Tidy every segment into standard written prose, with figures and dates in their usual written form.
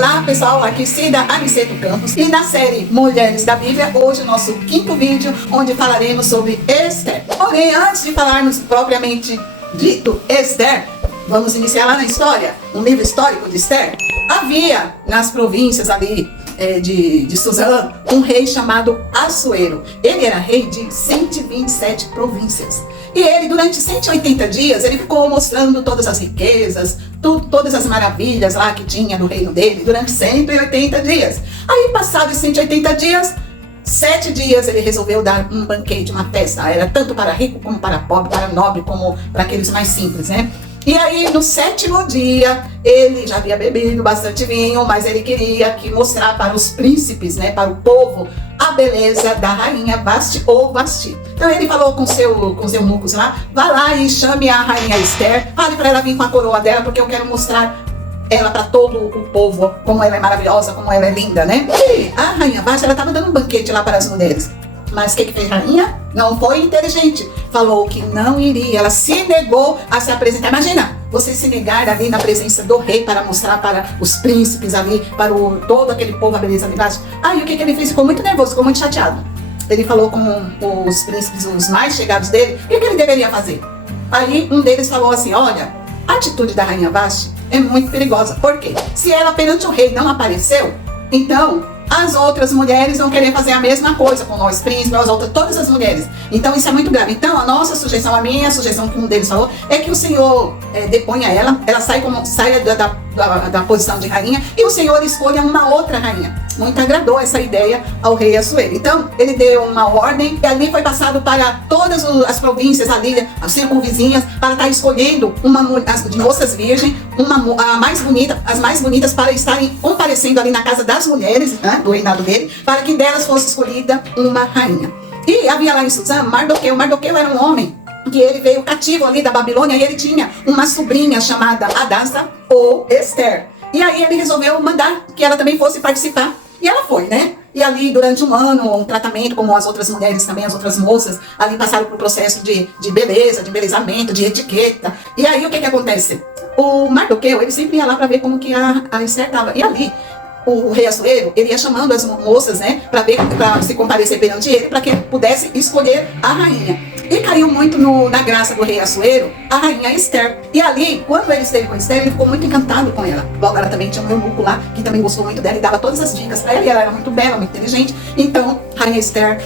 Olá pessoal, aqui Cida Aniceto Campos e na série Mulheres da Bíblia, hoje o nosso quinto vídeo, onde falaremos sobre Esther. Porém, antes de falarmos propriamente dito Esther, vamos iniciar lá na história, um livro histórico de Esther. Havia nas províncias ali de Suzã um rei chamado Assuero. Ele era rei de 127 províncias. E ele, durante 180 dias, ele ficou mostrando todas as riquezas, todas as maravilhas lá que tinha no reino dele, durante 180 dias. Aí, passados 180 dias, 7 dias ele resolveu dar um banquete, uma festa. Era tanto para rico como para pobre, para nobre como para aqueles mais simples, né? E aí, no 7º dia, ele já havia bebido bastante vinho, mas ele queria mostrar para os príncipes, né, para o povo, a beleza da rainha Vasti ou Vasti. Então ele falou com os eunucos lá, vá lá e chame a rainha Esther, fale para ela vir com a coroa dela, porque eu quero mostrar ela para todo o povo, como ela é maravilhosa, como ela é linda, né? E a rainha Vasti, ela estava dando um banquete lá para as mulheres. Mas o que fez a rainha? Não foi inteligente. Falou que não iria. Ela se negou a se apresentar. Imagina, você se negar ali na presença do rei para mostrar para os príncipes ali, para todo aquele povo, a beleza ali embaixo. Aí o que ele fez? Ficou muito nervoso, ficou muito chateado. Ele falou com os príncipes, os mais chegados dele, o que ele deveria fazer? Aí um deles falou assim, olha, a atitude da rainha Vasti é muito perigosa. Por quê? Se ela perante o rei não apareceu, então as outras mulheres vão querer fazer a mesma coisa com nós príncipes, todas as mulheres. Então isso é muito grave. Então a nossa sugestão, a minha sugestão que um deles falou, é que o Senhor deponha ela saia da posição de rainha e o Senhor escolha uma outra rainha. Muito agradou essa ideia ao rei Assuero. Então ele deu uma ordem e ali foi passado para todas as províncias ali, as circunvizinhas, para estar escolhendo de moças virgens, as mais bonitas para estarem comparecendo ali na casa das mulheres, né, do reinado dele, para que delas fosse escolhida uma rainha. E havia lá em Suzã Mardoqueu. Mardoqueu era um homem que ele veio cativo ali da Babilônia e ele tinha uma sobrinha chamada Hadassa ou Esther. E aí ele resolveu mandar que ela também fosse participar. E ela foi, né? E ali, durante um ano, um tratamento, como as outras mulheres também, as outras moças, ali passaram por um processo de beleza, de embelezamento, de etiqueta. E aí, o que acontece? O Mardoqueu, ele sempre ia lá para ver como que a Esther estava. E ali, o rei Assuero, ele ia chamando as moças, né, para se comparecer perante ele, para que ele pudesse escolher a rainha. E caiu muito na graça do rei Assuero, a rainha Esther. E ali, quando ele esteve com Esther, ele ficou muito encantado com ela. Logo, ela também tinha um eunuco lá, que também gostou muito dela e dava todas as dicas para ela. E ela era muito bela, muito inteligente. Então, a Esther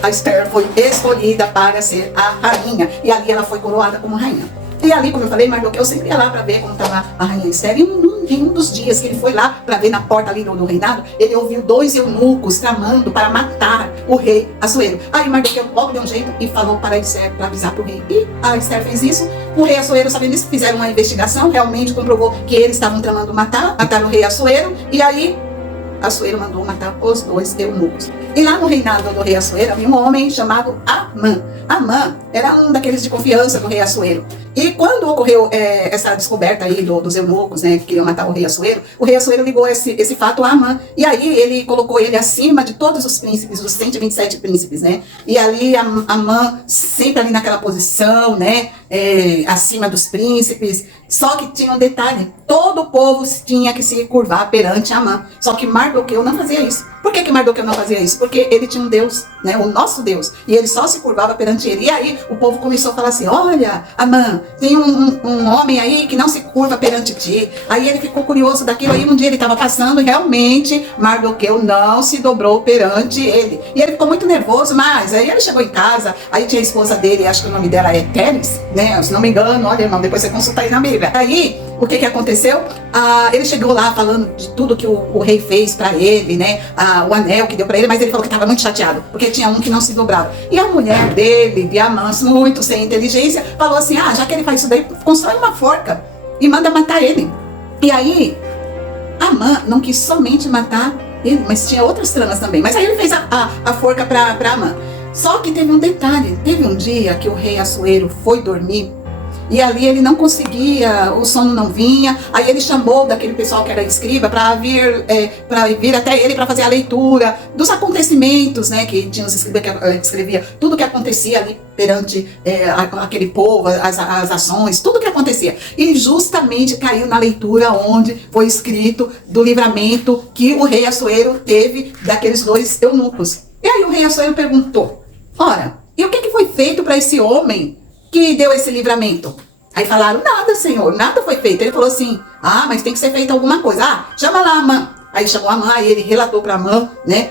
foi escolhida para ser a rainha. E ali ela foi coroada como rainha. E ali, como eu falei, Mardoqueu sempre ia lá para ver como estava a rainha Esther. E um dos dias que ele foi lá para ver na porta ali do reinado, ele ouviu 2 eunucos tramando para matar o rei Assuero. Aí Mardoqueu logo deu um jeito e falou para Esther para avisar para o rei. E a Esther fez isso. O rei Assuero, sabendo disso, fizeram uma investigação, realmente comprovou que eles estavam tramando matar o rei Assuero. E aí Assuero mandou matar os 2 eunucos. E lá no reinado do rei Assuero havia um homem chamado Amã. Amã era um daqueles de confiança do rei Assuero. E quando ocorreu essa descoberta aí dos eunucos, né, que queriam matar o rei Assuero ligou esse fato a Amã. E aí ele colocou ele acima de todos os príncipes, os 127 príncipes, né? E ali Amã sempre ali naquela posição, né, acima dos príncipes. Só que tinha um detalhe, todo o povo tinha que se curvar perante Amã. Só que Mardoqueu não fazia isso. Por que Mardoqueu não fazia isso? Porque ele tinha um Deus, né, o nosso Deus, e ele só se curvava perante ele. E aí o povo começou a falar assim, olha, Amã, tem um homem aí que não se curva perante ti. Aí ele ficou curioso daquilo. Aí um dia ele estava passando e realmente Mardoqueu não se dobrou perante ele. E ele ficou muito nervoso, mas aí ele chegou em casa, aí tinha a esposa dele, acho que o nome dela é Teres, né, se não me engano, olha irmão, depois você consulta aí na Bíblia. Aí, o que aconteceu? Ele chegou lá falando de tudo que o rei fez pra ele, né? O anel que deu pra ele, mas ele falou que estava muito chateado, porque tinha um que não se dobrava. E a mulher dele, de Amã, muito sem inteligência, falou assim, já que ele faz isso daí, constrói uma forca e manda matar ele. E aí, Amã não quis somente matar ele, mas tinha outras tramas também. Mas aí ele fez a forca pra Amã. Só que teve um detalhe, teve um dia que o rei Assuero foi dormir e ali ele não conseguia, o sono não vinha. Aí ele chamou daquele pessoal que era escriba para vir até ele para fazer a leitura dos acontecimentos, né, que tinha os escribas que escrevia tudo que acontecia ali perante aquele povo, as ações, tudo que acontecia. E justamente caiu na leitura onde foi escrito do livramento que o rei Assuero teve daqueles 2 eunucos. E aí o rei Assuero perguntou: ora, e o que foi feito para esse homem que deu esse livramento? Aí falaram: nada, senhor, nada foi feito. Ele falou assim: ah, mas tem que ser feita alguma coisa. Chama lá a Amã. Aí chamou a Amã, aí ele relatou para Amã, né,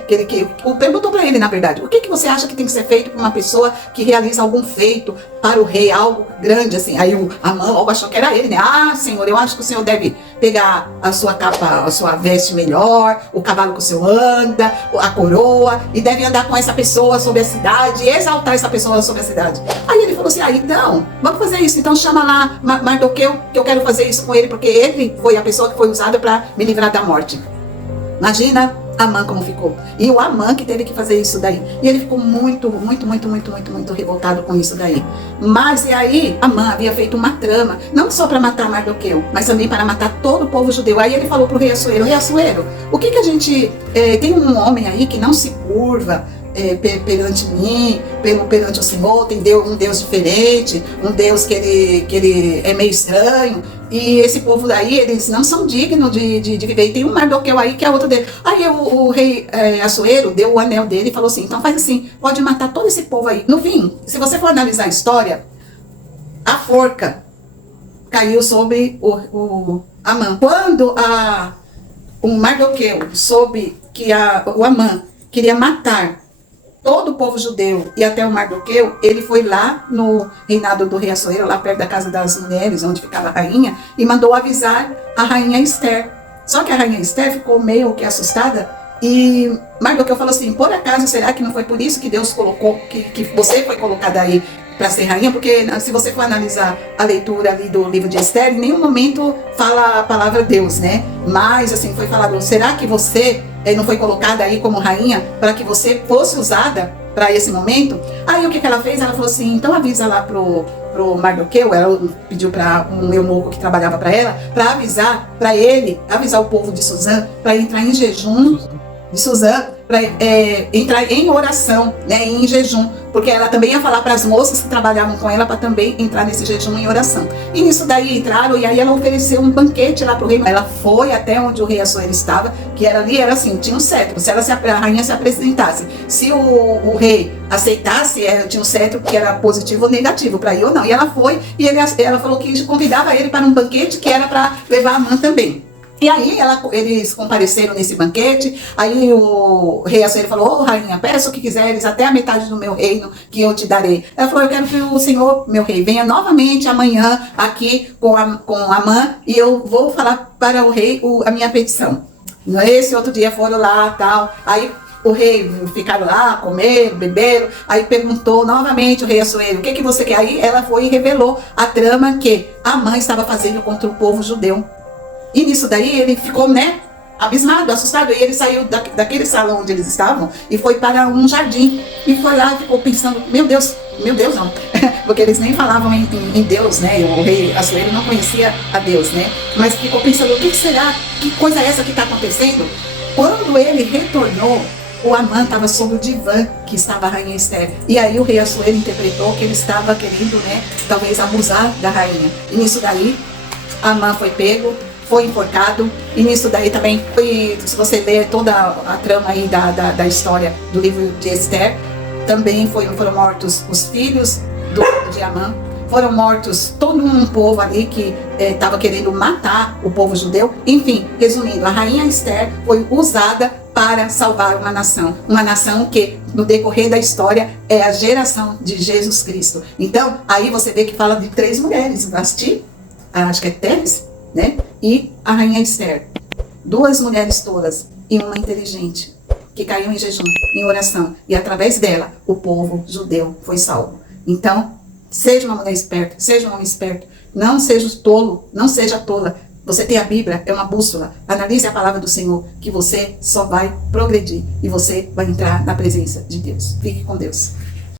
perguntou para ele, na verdade: o que você acha que tem que ser feito para uma pessoa que realiza algum feito para o rei, algo grande assim? Aí Amã logo achou que era ele, né? Ah, senhor, eu acho que o senhor deve pegar a sua capa, a sua veste melhor, o cavalo que o senhor anda, a coroa, e deve andar com essa pessoa sobre a cidade, e exaltar essa pessoa sobre a cidade. Aí ele falou assim: ah, então, vamos fazer isso, então chama lá Mardoqueu, que eu quero fazer isso com ele, porque ele foi a pessoa que foi usada para me livrar da morte. Imagina Amã como ficou. E o Amã que teve que fazer isso daí. E ele ficou muito revoltado com isso daí. Mas e aí Amã havia feito uma trama, não só para matar Mardoqueu, mas também para matar todo o povo judeu. Aí ele falou para o rei Assuero: rei Assuero, o que a gente... tem um homem aí que não se curva perante mim, perante o Senhor, tem um Deus diferente, um Deus que ele é meio estranho, e esse povo daí, eles não são dignos de viver. E tem um Mardoqueu aí que é outro dele. Aí o rei Assuero deu o anel dele e falou assim: então faz assim, pode matar todo esse povo aí. No fim, se você for analisar a história, a forca caiu sobre o Amã. Quando o Mardoqueu soube que o Amã queria matar todo o povo judeu e até o Mardoqueu, ele foi lá no reinado do rei Assuero, lá perto da casa das mulheres, onde ficava a rainha, e mandou avisar a rainha Esther. Só que a rainha Esther ficou meio que assustada, e Mardoqueu falou assim: por acaso, será que não foi por isso que Deus colocou, que você foi colocada aí para ser rainha? Porque se você for analisar a leitura ali do livro de Esther, em nenhum momento fala a palavra Deus, né? Mas assim, foi falado: será que você não foi colocada aí como rainha para que você fosse usada para esse momento? Aí o que ela fez? Ela falou assim: então avisa lá pro Mardoqueu. Ela pediu para um eunuco que trabalhava para ela, para avisar o povo de Suzã, para entrar em jejum de Suzã, para entrar em oração, né, em jejum, porque ela também ia falar para as moças que trabalhavam com ela para também entrar nesse jejum em oração. E nisso daí entraram, e aí ela ofereceu um banquete lá para o rei. Ela foi até onde o rei Assuero estava, que era ali, era assim, tinha um cetro. Se a rainha se apresentasse, se o rei aceitasse, tinha um cetro que era positivo ou negativo para ir ou não. E ela foi, e ela falou que convidava ele para um banquete que era para levar a Amã também. E aí eles compareceram nesse banquete. Aí o rei Assuero falou: ô rainha, peça o que quiseres, até a metade do meu reino que eu te darei. Ela falou: eu quero que o senhor, meu rei, venha novamente amanhã aqui com Amã, e eu vou falar para o rei a minha petição. Esse outro dia foram lá, tal. Aí o rei ficaram lá, comeram, beberam. Aí perguntou novamente o rei Assuero: o que você quer? Aí ela foi e revelou a trama que Amã estava fazendo contra o povo judeu. E nisso daí ele ficou, né, abismado, assustado. E ele saiu daquele salão onde eles estavam e foi para um jardim. E foi lá e ficou pensando: meu Deus não. Porque eles nem falavam em Deus, né? O rei Assuero não conhecia a Deus, né? Mas ficou pensando: o que será? Que coisa é essa que está acontecendo? Quando ele retornou, o Amã estava sobre o divã que estava a rainha Esther. E aí o rei Assuero interpretou que ele estava querendo, né, talvez abusar da rainha. E nisso daí, Amã foi pego, foi enforcado, e nisso daí também foi, se você ler toda a trama aí da história do livro de Esther, também foram mortos os filhos de Amã, foram mortos todo um povo ali que estava querendo matar o povo judeu. Enfim, resumindo, a rainha Esther foi usada para salvar uma nação que no decorrer da história é a geração de Jesus Cristo. Então, aí você vê que fala de 3 mulheres, Vasti, acho que é Teres, né? E a rainha Esther, 2 mulheres tolas e uma inteligente, que caiu em jejum, em oração, e através dela o povo judeu foi salvo. Então, seja uma mulher esperta, seja um homem esperto, não seja tolo, não seja tola. Você tem a Bíblia, é uma bússola. Analise a palavra do Senhor, que você só vai progredir e você vai entrar na presença de Deus. Fique com Deus.